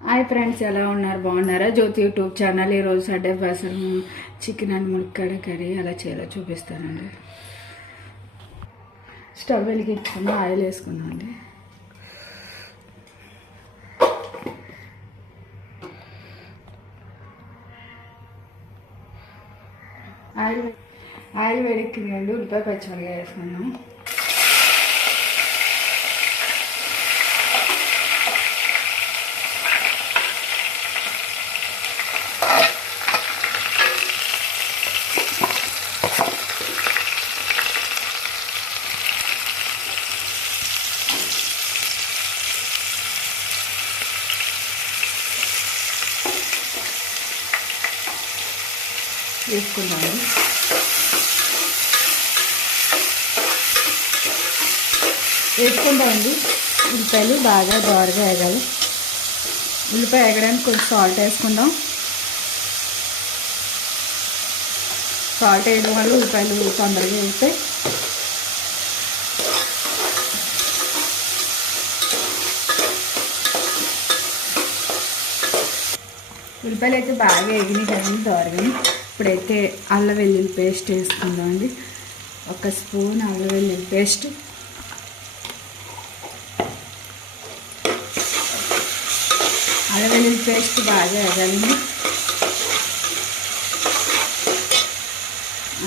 Hi friends ఎలా ఉన్నారు? బాగున్నారా? Jyothi YouTube channel. ఈరోజు సడే అసలు చికెన్ అండ్ ములక్కాడ కర్రీ అలా చేయాలో చూపిస్తానండి. స్టవ్ వెలిగించుకుని ఆయిల్ వేసుకున్నాం అండి ఆయిల్ ఆయిల్ వేడెక్కింది అండి ఉల్లిపాయ పచ్చిమిరకాయ వేసుకున్నాం వేసుకున్నాను వేసుకుంటామండి ఉల్లిపాయలు బాగా దోరగా వేగాలి ఉల్లిపాయ వేగడానికి కొంచెం సాల్ట్ వేసుకుందాం. సాల్ట్ వేయడం వల్ల ఉల్లిపాయలు తొందరగా వేస్తాయి ఉల్లిపాయలు అయితే బాగా వేగినాయి కదండి దోరగా ఇప్పుడైతే అల్ల వెల్లుల్లి పేస్ట్ వేసుకుందాం అండి. ఒక స్పూన్ అల్ల వెల్లుల్లి పేస్ట్. అల్ల వెల్లుల్లి పేస్ట్ బాగా వేగాలండి.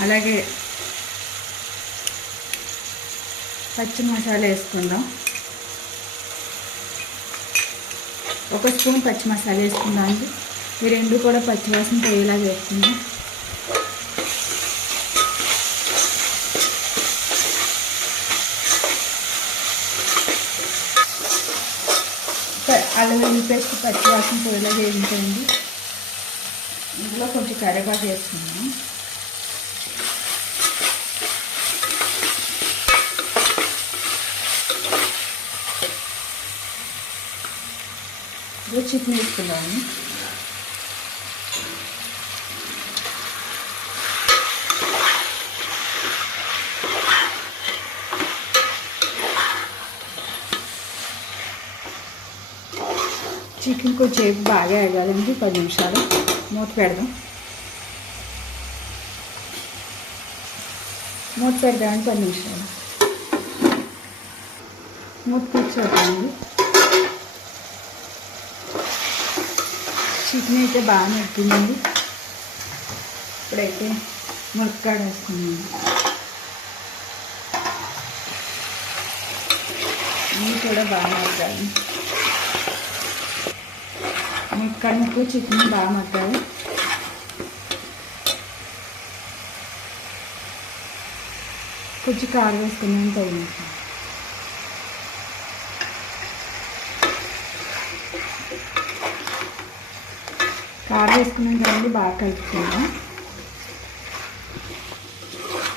అలాగే పచ్చి మసాలా వేసుకుందాం. ఒక స్పూన్ పచ్చి మసాలా వేసుకుందాం అండి. ఈ రెండు కూడా పచ్చివాసన పోయేలాగా వేసుకుందాం. అల్లం వెల్లి పేస్ట్ పచ్చివాసన పోయేలాగా వేయించండి ఇందులో కొంచెం కరివేపాకు వేసుకుందాం. ఇప్పుడు చికెన్ వేసుకుందాము చికెన్ కొంచెం బాగా వేగాలండి పది నిమిషాలు. మూత పెడదాం. మూత పెడదాం పది నిమిషాలు. మూత తీసేద్దామండి. చికెన్ అయితే బాగా మెట్టిందండి ఇప్పుడైతే మునక్కాడ వేసుకున్నాను కూడా బాగా మగ్గాలి మునక్కాడ చికెన్ బాగా మగ్గాలి కొంచెం కారం వేసుకున్నాను తగిన కారం వేసుకున్నాం కదండి బాగా కలుపుకుందాం.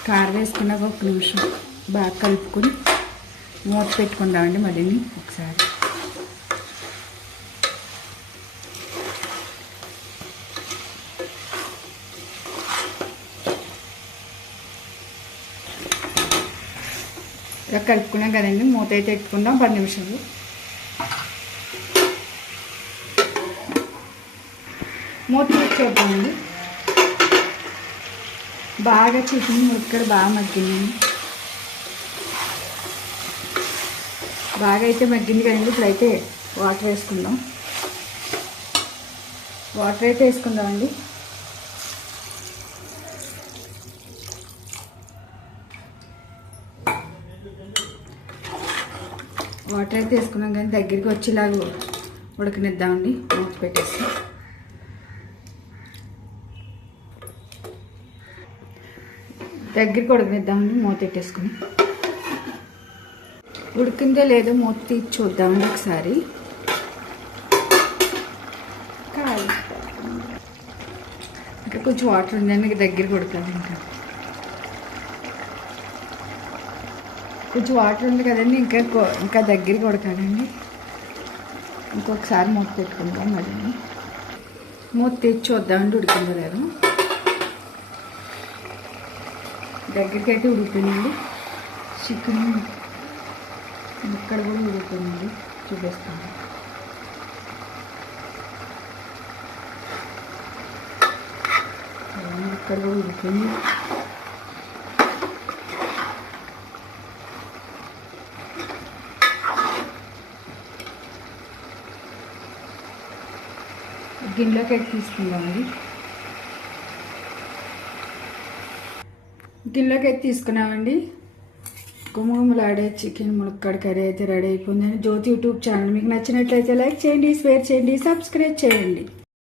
కారం వేసుకున్నాక ఒక నిమిషం బాగా కలుపుకొని మూత పెట్టుకుందామండి మళ్ళీ ఒకసారి. ఇలా కలుపుకున్నాం కదండి మూత అయితే పెట్టుకుందాం పది నిమిషాలు. మూత చూద్దామండి బాగా చికెన్ ముక్కడ బాగా మగ్గిందండి బాగా అయితే మగ్గింది కదండి ఇప్పుడైతే వాటర్ వేసుకుందాం. వాటర్ అయితే వేసుకుందామండి. వాటర్ అయితే వేసుకున్నాం కానీ దగ్గరికి వచ్చేలాగా ఉడకనిద్దామండి. మూత పెట్టేసి. దగ్గరికి ఉడకనిద్దామండి మూత పెట్టేసుకుని. ఉడికిందో లేదో మూత తీసి చూద్దామండి ఒకసారి. కాదు. ఇంకా కొంచెం వాటర్ ఉందండి దగ్గరికి ఉడకాలి ఇంకా. కొంచెం వాటర్ ఉంది కదండి ఇంకా ఇంకా దగ్గరికి కొడతానండి. ఇంకొకసారి మూత పెట్టుకుందాం మరి. మూత తెచ్చి వద్దామండి ఉడికింది గారు దగ్గరికి అయితే ఉడుకుతుందండి చికెన్ ఇక్కడ కూడా ఉడుకుతుందండి చూపిస్తాను. ఇక్కడ కూడా ఉడికింది గిన్నెలోకి ఎత్తి తీసుకుందామండి. గిన్నెలోకి ఎత్తి తీసుకున్నామండి. గుమగుమలాడే చికెన్ ములక్కడ కర్రీ అయితే రెడీ అయిపోయిందని జ్యోతి యూట్యూబ్ ఛానల్ మీకు నచ్చినట్లయితే లైక్ చేయండి షేర్ చేయండి సబ్స్క్రైబ్ చేయండి.